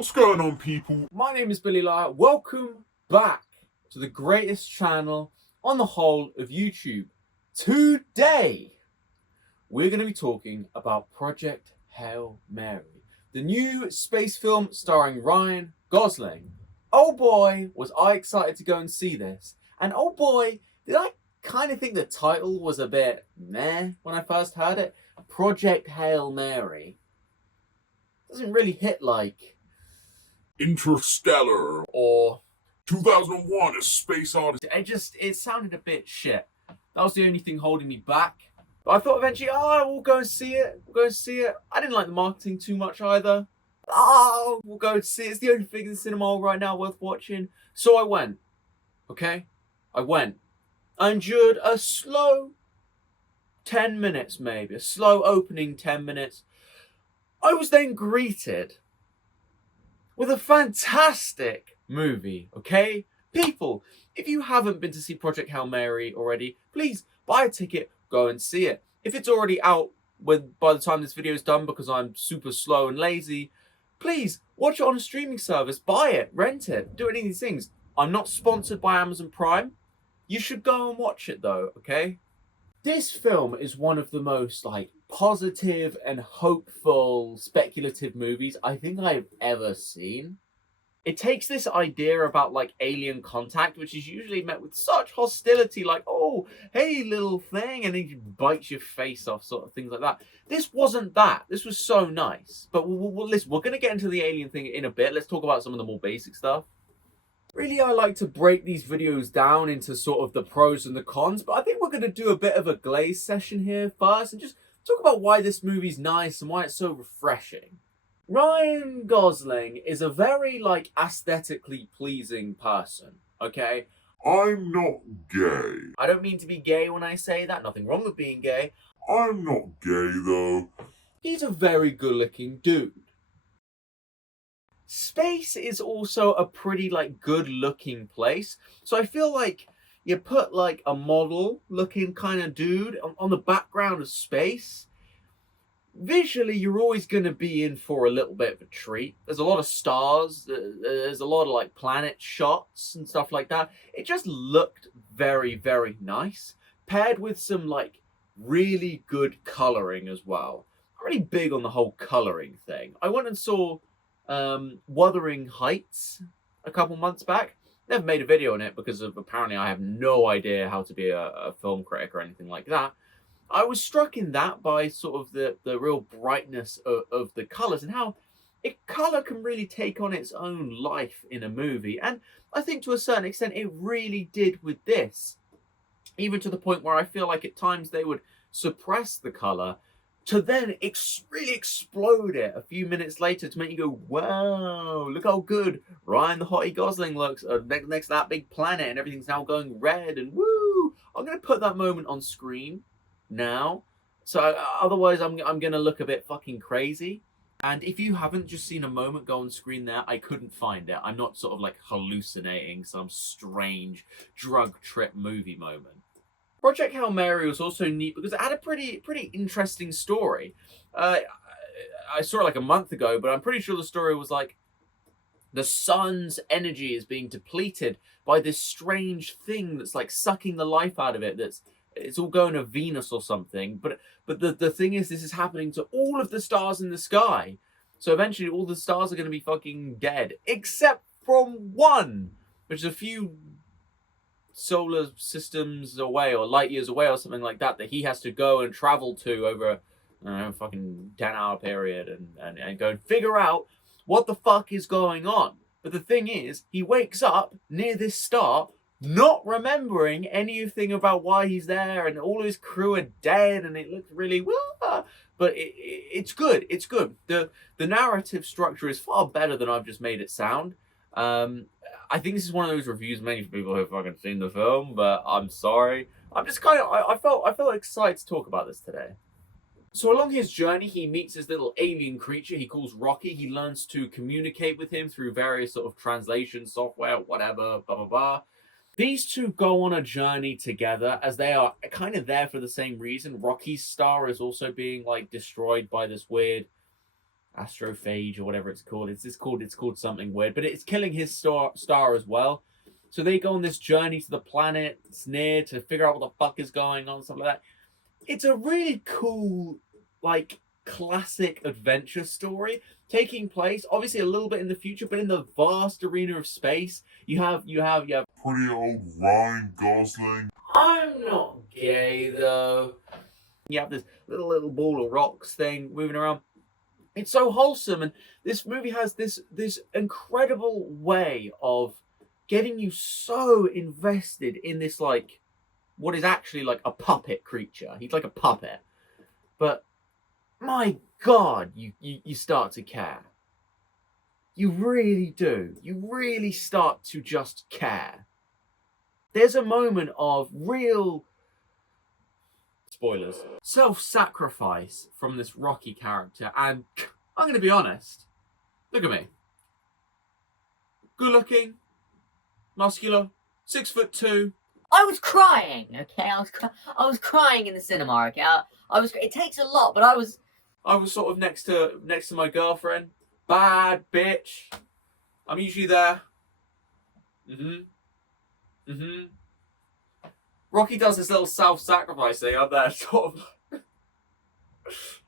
What's going on, people? My name is Billy Liar. Welcome back to the greatest channel on the whole of YouTube. Today, we're going to be talking about Project Hail Mary, the new space film starring Ryan Gosling. Oh boy, was I excited to go and see this. And oh boy, did I kind of think the title was a bit meh when I first heard it. Project Hail Mary doesn't really hit like Interstellar or 2001: A Space Odyssey. it sounded a bit shit. That was the only thing holding me back. But I thought eventually, we'll go and see it. We'll go and see it. I didn't like the marketing too much either. We'll go and see it. It's the only thing in the cinema right now worth watching. So I went. Okay? I went. I endured a slow 10 minutes, maybe. A slow opening 10 minutes. I was then greeted with a fantastic movie, okay? People, if you haven't been to see Project Hail Mary already, please buy a ticket, go and see it. If it's already out by the time this video is done because I'm super slow and lazy, please watch it on a streaming service, buy it, rent it, do any of these things. I'm not sponsored by Amazon Prime. You should go and watch it though, okay? This film is one of the most positive and hopeful speculative movies I think I've ever seen. It takes this idea about alien contact, which is usually met with such hostility, oh, hey little thing, and then you bite your face off, sort of things like that. This wasn't that. This was so nice. But listen, we're going to get into the alien thing in a bit. Let's talk about some of the more basic stuff. Really, I like to break these videos down into sort of the pros and the cons, but I think we're going to do a bit of a glaze session here first and just talk about why this movie's nice and why it's so refreshing. Ryan Gosling is a very aesthetically pleasing person, okay? I'm not gay. I don't mean to be gay when I say that, nothing wrong with being gay. I'm not gay, though. He's a very good-looking dude. Space is also a pretty good-looking place, so I feel like you put a model-looking kind of dude on the background of space. Visually, you're always going to be in for a little bit of a treat. There's a lot of stars, there's a lot of planet shots and stuff like that. It just looked very, very nice, paired with some really good coloring as well. I'm really big on the whole coloring thing. I went and saw Wuthering Heights a couple months back. Never made a video on it because apparently I have no idea how to be a film critic or anything like that. I was struck in that by sort of the real brightness of the colours and how colour can really take on its own life in a movie. And I think to a certain extent it really did with this. Even to the point where I feel like at times they would suppress the colour to then really explode it a few minutes later to make you go, wow, look how good Ryan the Hottie Gosling looks next to that big planet and everything's now going red and woo. I'm going to put that moment on screen now. So otherwise I'm going to look a bit fucking crazy. And if you haven't just seen a moment go on screen there, I couldn't find it. I'm not sort of hallucinating some strange drug trip movie moment. Project Hail Mary was also neat because it had a pretty interesting story. I saw it a month ago, but I'm pretty sure the story was the sun's energy is being depleted by this strange thing that's sucking the life out of it. It's all going to Venus or something. But the thing is, this is happening to all of the stars in the sky. So eventually all the stars are going to be fucking dead, except from one, which is a few solar systems away or light years away or something like that he has to go and travel to over a fucking 10-hour period and go and figure out what the fuck is going on. But the thing is, he wakes up near this star not remembering anything about why he's there, and all of his crew are dead, and it looks really but it's good. It's good. The narrative structure is far better than I've just made it sound. I think this is one of those reviews many people who have fucking seen the film, but I'm sorry. I'm just I felt excited to talk about this today. So along his journey, he meets this little alien creature he calls Rocky. He learns to communicate with him through various sort of translation software, whatever, blah, blah, blah. These two go on a journey together as they are kind of there for the same reason. Rocky's star is also being destroyed by this weird astrophage or whatever it's called. It's called something weird, but it's killing his star as well. So they go on this journey to the planet it's near to figure out what the fuck is going on, stuff like that. It's a really cool, like, classic adventure story taking place obviously a little bit in the future, but in the vast arena of space. You have Pretty old Ryan Gosling. I'm not gay though. You have this little ball of rocks thing moving around. It's so wholesome, and this movie has this incredible way of getting you so invested in this, like, what is actually like a puppet creature. He's like a puppet, but my God, you start to care. You really do. You really start to just care. There's a moment of real, spoilers, self-sacrifice from this Rocky character, and I'm going to be honest. Look at me. Good looking, muscular, 6'2". I was crying, okay? I was crying in the cinema, okay? It takes a lot, but I was sort of next to my girlfriend. Bad bitch. I'm usually there. Rocky does this little self-sacrifice thing. I'm there sort of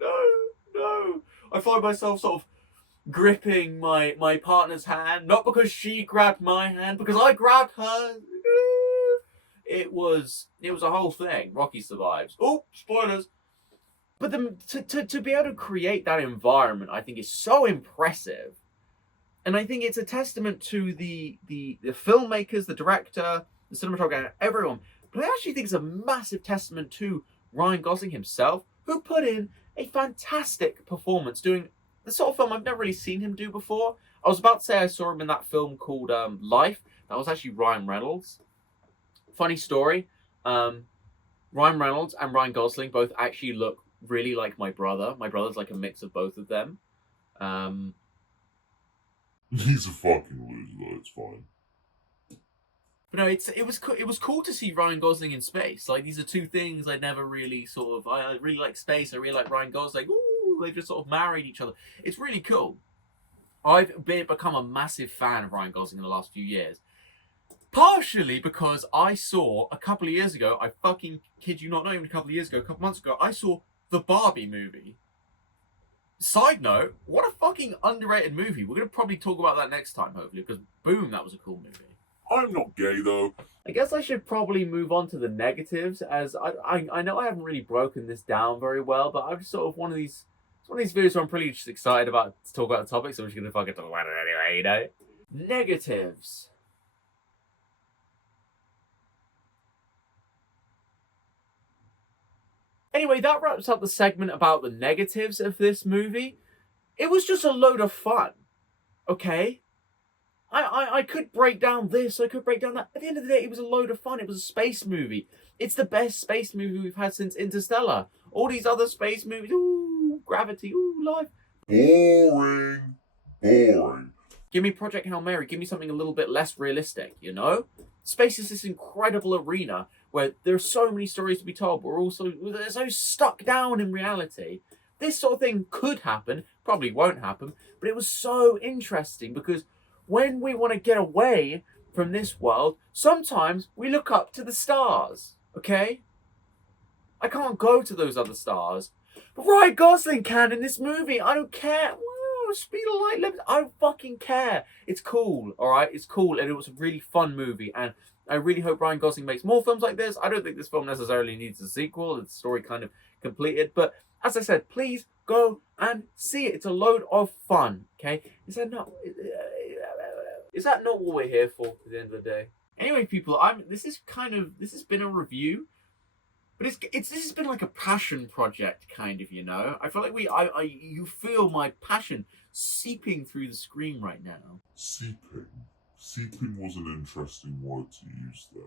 no. I find myself sort of gripping my partner's hand, not because she grabbed my hand, because I grabbed hers. It was a whole thing. Rocky survives. Oh, spoilers. But to be able to create that environment, I think, is so impressive. And I think it's a testament to the filmmakers, the director, the cinematographer, everyone. But I actually think it's a massive testament to Ryan Gosling himself, who put in a fantastic performance doing the sort of film I've never really seen him do before. I was about to say I saw him in that film called Life. That was actually Ryan Reynolds. Funny story. Ryan Reynolds and Ryan Gosling both actually look really like my brother. My brother's like a mix of both of them. He's a fucking loser, though. It's fine. But no, it was cool to see Ryan Gosling in space. Like, these are two things I never really sort of. I really like space. I really like Ryan Gosling. Ooh, they've just sort of married each other. It's really cool. I've become a massive fan of Ryan Gosling in the last few years. Partially because I saw a couple of years ago, I fucking kid you not even a couple of years ago, a couple months ago, I saw the Barbie movie. Side note, what a fucking underrated movie. We're going to probably talk about that next time, hopefully, because boom, that was a cool movie. I'm not gay, though. I guess I should probably move on to the negatives, as I know I haven't really broken this down very well, but I'm just sort of one of these videos where I'm pretty just excited about to talk about the topic, so I'm just going to fucking talk about it anyway, you know? Negatives. Anyway, that wraps up the segment about the negatives of this movie. It was just a load of fun, okay? I could break down this, I could break down that. At the end of the day, it was a load of fun. It was a space movie. It's the best space movie we've had since Interstellar. All these other space movies, ooh, Gravity, ooh, Life. Boring. Give me Project Hail Mary. Give me something a little bit less realistic, you know? Space is this incredible arena where there are so many stories to be told, but they're so stuck down in reality. This sort of thing could happen, probably won't happen, but it was so interesting because when we want to get away from this world, sometimes we look up to the stars, okay? I can't go to those other stars. But Ryan Gosling can in this movie. I don't care. Woo, speed of light limits. I don't fucking care. It's cool, alright? It's cool, and it was a really fun movie, and I really hope Ryan Gosling makes more films like this. I don't think this film necessarily needs a sequel. The story kind of completed. But as I said, please go and see it. It's a load of fun, okay? Is that not what we're here for at the end of the day? Anyway, people, this has been a review. But this has been like a passion project, kind of, you know? I feel like you feel my passion seeping through the screen right now. Seeping was an interesting word to use there.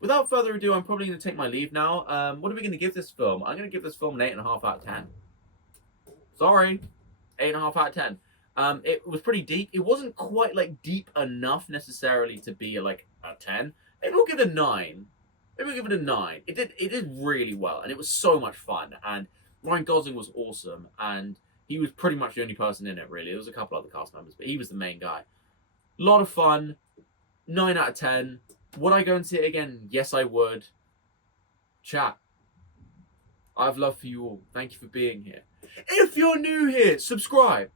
Without further ado, I'm probably going to take my leave now. What are we going to give this film? I'm going to give this film an 8.5 out of 10. Sorry. 8.5 out of 10. It was pretty deep. It wasn't quite, like, deep enough necessarily to be, like, a 10. Maybe we'll give it a 9. Maybe we'll give it a 9. It did really well, and it was so much fun. And Ryan Gosling was awesome. And He was pretty much the only person in it, really. There was a couple other cast members, but he was the main guy. A lot of fun. 9 out of 10. Would I go and see it again? Yes, I would. Chat. I have love for you all. Thank you for being here. If you're new here, subscribe.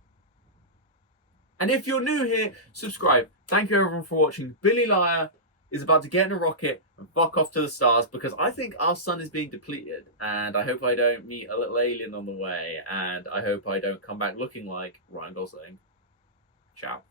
And if you're new here, subscribe. Thank you everyone for watching. Billy Liar is about to get in a rocket and fuck off to the stars because I think our sun is being depleted. And I hope I don't meet a little alien on the way. And I hope I don't come back looking like Ryan Gosling. Ciao.